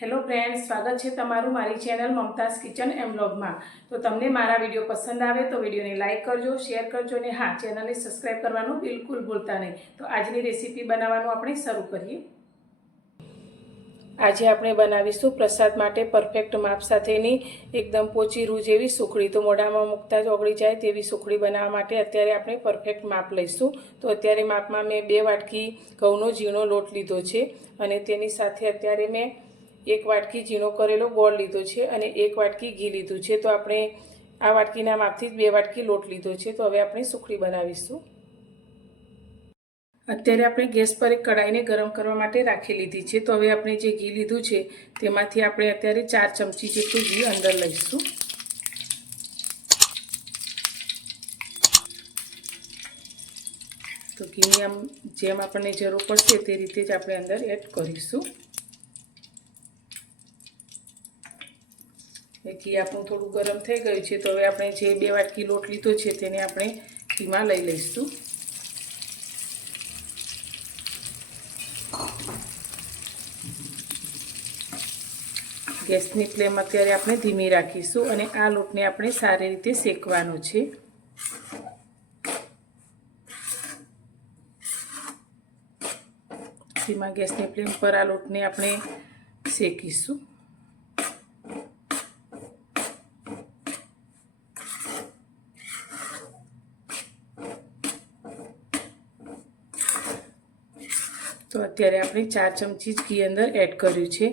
Hello friends, સ્વાગત છે તમારું મારી ચેનલ મમતાઝ કિચન એમ બ્લોગમાં તો તમને મારા વીડિયો પસંદ આવે તો વિડીયોને લાઇક કરજો, શેર કરજો અને હા, ચેનલને સબસ્ક્રાઈબ કરવાનું બિલકુલ ભૂલતા નહીં. તો આજની રેસીપી બનાવવાનું આપણે શરૂ કરીએ. આજે આપણે બનાવીશું પ્રસાદ માટે પરફેક્ટ માપ સાથેની એકદમ પોચી રૂ જેવી સુખડી. તો મોઢામાં મૂકતા જ ઓગળી જાય તેવી સુખડી બનાવવા માટે અત્યારે આપણે પરફેક્ટ માપ લઈશું. તો અત્યારે માપમાં મેં બે વાટકી ઘઉંનો ઝીણો લોટ લીધો છે અને તેની સાથે અત્યારે મેં એક વાટકી ઝીણો કરેલો ગોળ લીધો છે અને એક વાટકી ઘી લીધું છે. તો આપણે આ વાટકીના માપથી બે વાટકી લોટ લીધો છે. તો હવે આપણે સુખડી બનાવીશું. અત્યારે આપણે ગેસ પર એક કઢાઈને ગરમ કરવા માટે રાખી લીધી છે. તો હવે આપણે જે ઘી લીધું છે, તેમાંથી આપણે અત્યારે ચાર ચમચી જેટલું ઘી અંદર લઈશું. તો ઘીની આમ જેમ આપણને જરૂર પડશે તે રીતે જ આપણે અંદર એડ કરીશું. એ ઘી આપણું થોડું ગરમ થઈ ગયું છે. તો હવે આપણે જે બે વાટકી લોટ લીધો છે તેને આપણે ઘીમાં લઈ લઈશું. ગેસની ફ્લેમ અત્યારે આપણે ધીમી રાખીશું અને આ લોટને આપણે સારી રીતે શેકવાનો છે. ધીમા ગેસની ફ્લેમ પર આ લોટને આપણે શેકીશું તો અત્યારે આપણે ચાર ચમચી જ ઘી અંદર એડ કર્યું છે.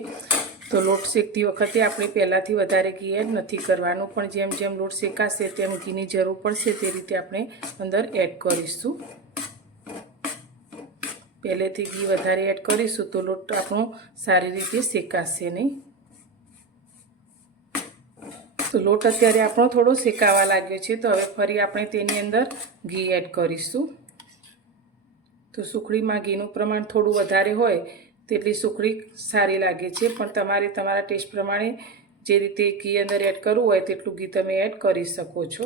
તો લોટ શેકતી વખતે આપણે પહેલાંથી વધારે ઘી એડ નથી કરવાનું. પણ જેમ જેમ લોટ શેકાશે તેમ ઘીની જરૂર પડશે તે રીતે આપણે અંદર એડ કરીશું. પહેલેથી ઘી વધારે એડ કરીશું તો લોટ આપણો સારી રીતે શેકાશે નહીં. તો લોટ અત્યારે આપણો થોડો શેકાવા લાગ્યો છે. તો હવે ફરી આપણે તેની અંદર ઘી એડ કરીશું. તો સુખડીમાં ઘીનું પ્રમાણ થોડું વધારે હોય તેટલી સુખડી સારી લાગે છે. પણ તમારે તમારા ટેસ્ટ પ્રમાણે જે રીતે ઘી અંદર એડ કરવું હોય તેટલું ઘી તમે એડ કરી શકો છો.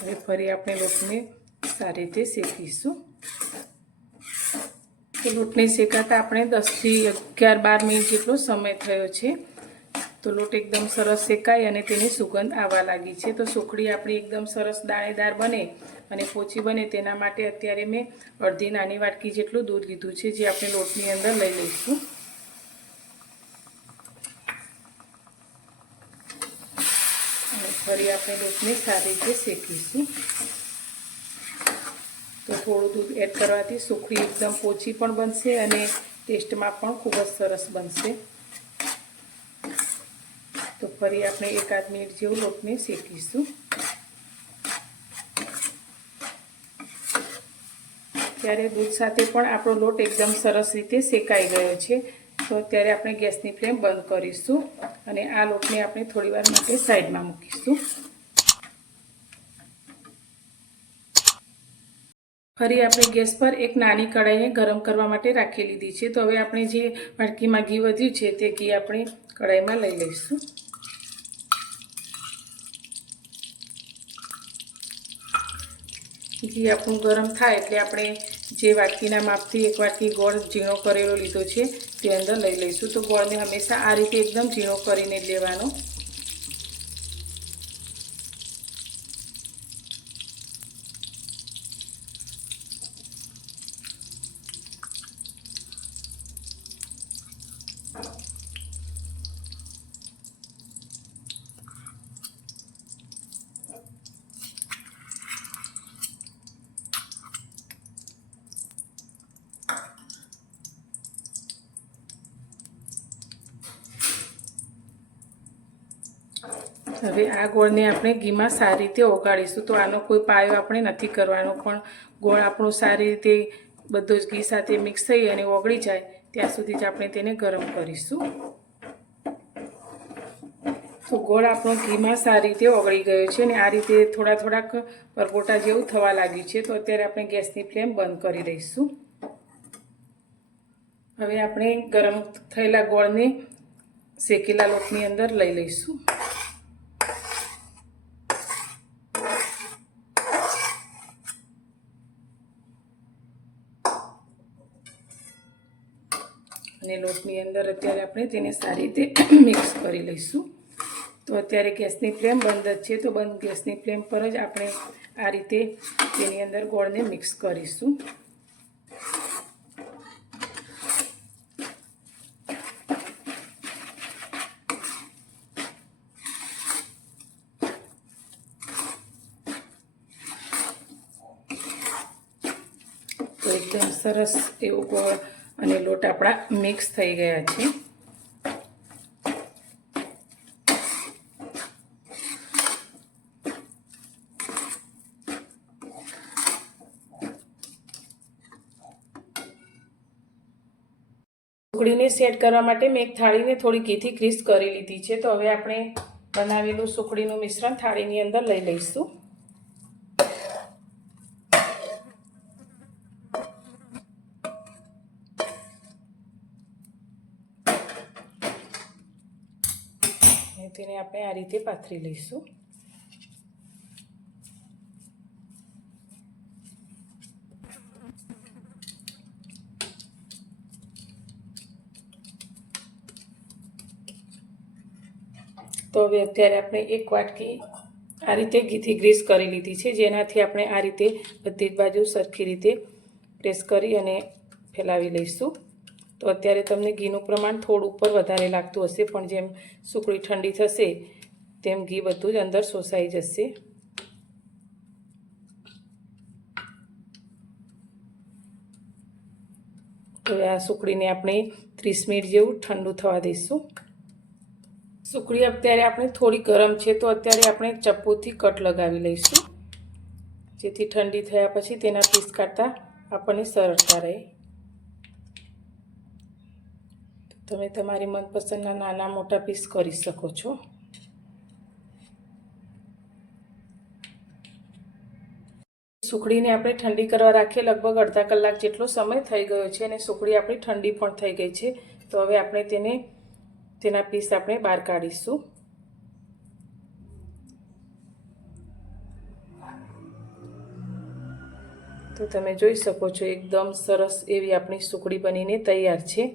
હવે ફરી આપણે લોટને સારી રીતે શેકીશું. તો લોટને શેકાતા આપણે દસથી અગિયાર બાર મિનિટ જેટલો સમય થયો છે. તો લોટ એકદમ સરસ શેકાય અને તેની સુગંધ આવવા લાગી છે. તો સુખડી આપણી એકદમ સરસ દાણેદાર બને અને પોચી બને તેના માટે અત્યારે મેં અડધી નાની વાટકી જેટલું દૂધ લીધું છે, જે આપણે લોટની અંદર લઈ લઈશું. ફરી આપણે લોટને સારી રીતે શેકીશું. તો થોડું દૂધ એડ કરવાથી સુખડી એકદમ પોચી પણ બનશે અને ટેસ્ટમાં પણ ખૂબ જ સરસ બનશે. તો ફરી આપણે એકાદ મિનિટ જેવું લોટને શેકીશું. ત્યારે દૂધ સાથે પણ આપણો લોટ એકદમ સરસ રીતે શેકાઈ ગયો છે. તો ત્યારે આપણે ગેસની ફ્લેમ બંધ કરીશું અને આ લોટને આપણે થોડીવાર માટે સાઈડમાં મૂકીશું. ફરી આપણે ગેસ પર એક નાની કઢાઈને ગરમ કરવા માટે રાખી લીધી છે. તો હવે આપણે જે વાટકીમાં ઘી વધ્યું છે તે ઘી આપણે કઢાઈમાં લઈ લઈશું. ઘી આપણું ગરમ થાય એટલે આપણે જે વાટકીના માપથી એક વાટકી ગોળ ઝીણો કરેલો લીધો છે તે અંદર લઈ લઈશું. તો ગોળને હંમેશા આ રીતે એકદમ ઝીણો કરીને લેવાનો. હવે આ ગોળને આપણે ઘીમાં સારી રીતે ઓગાળીશું. તો આનો કોઈ પાયો આપણે નથી કરવાનો. પણ ગોળ આપણો સારી રીતે બધો જ ઘી સાથે મિક્સ થઈ અને ઓગળી જાય, ત્યાં સુધી જ આપણે તેને ગરમ કરીશું. તો ગોળ આપણો ઘીમાં સારી રીતે ઓગળી ગયો છે અને આ રીતે થોડા થોડાક પરપોટા જેવું થવા લાગ્યું છે. તો અત્યારે આપણે ગેસની ફ્લેમ બંધ કરી દઈશું. હવે આપણે ગરમ થયેલા ગોળને શેકેલા લોટની અંદર લઈ લઈશું. અને લોટની અંદર અત્યારે આપણે તેને સારી રીતે મિક્સ કરી લઈશું. તો અત્યારે ગેસની ફ્લેમ બંધ જ છે, તો બંધ ગેસની ફ્લેમ પર જ આપણે આ રીતે તેની અંદર ગોળને મિક્સ કરીશું. તો એકદમ સરસ એવું ગોળ અને લોટ આપણા મિક્સ થઈ ગયા છે. સુખડીને સેટ કરવા માટે મેં એક થાળીને થોડી ઘીથી ક્રિસ્પ કરી લીધી છે. તો હવે આપણે બનાવેલું સુખડીનું મિશ્રણ થાળીની અંદર લઈ લઈશું. તેને આપણે આ રીતે પાથરી લઈશું. તો હવે અત્યારે આપણે એક વાટકી આ રીતે ઘીથી ગ્રીસ કરી લીધી છે, જેનાથી આપણે આ રીતે બધી જ બાજુ સરખી રીતે પ્રેસ કરી અને ફેલાવી લઈશું. તો અત્યારે તમને ઘીનું પ્રમાણ થોડું ઉપર વધારે લાગતું હશે, પણ જેમ સુકડી ઠંડી થશે, તેમ ઘી બધું જ અંદર શોષાઈ જશે. તો આ સુકડીને આપણે ત્રીસ મિનિટ જેવું ઠંડુ થવા દઈશું. સુકડી અત્યારે આપણે થોડી ગરમ છે, તો અત્યારે આપણે ચપ્પુથી કટ લગાવી લઈશું. જેથી ઠંડી થયા પછી તેના પીસ કાઢતા આપણને સરળતા રહે. તમે તમારી મનપસંદના નાના મોટા પીસ કરી શકો છો. સુખડીને આપણે ઠંડી કરવા રાખીએ લગભગ અડધા કલાક જેટલો સમય થઈ ગયો છે અને સુખડી આપણી ઠંડી પણ થઈ ગઈ છે. તો હવે આપણે તેને, તેના પીસ આપણે બહાર કાઢીશું. તો તમે જોઈ શકો છો, એકદમ સરસ એવી આપણી સુકડી બનીને તૈયાર છે.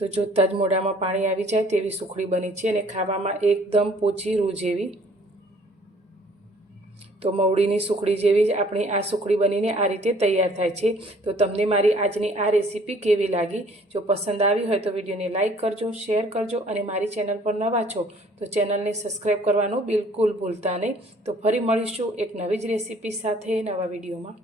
તો જોતાં જ મોઢામાં પાણી આવી જાય તેવી સુખડી બની છે અને ખાવામાં એકદમ પોચી રૂ જેવી. તો મવડીની સુખડી જેવી જ આપણી આ સુખડી બનીને આ રીતે તૈયાર થાય છે. તો તમને મારી આજની આ રેસીપી કેવી લાગી? જો પસંદ આવી હોય તો વિડીયોને લાઇક કરજો, શેર કરજો અને મારી ચેનલ પર નવા છો તો ચેનલને સબસ્ક્રાઈબ કરવાનું બિલકુલ ભૂલતા નહીં. તો ફરી મળીશું એક નવી જ રેસીપી સાથે નવા વિડીયોમાં.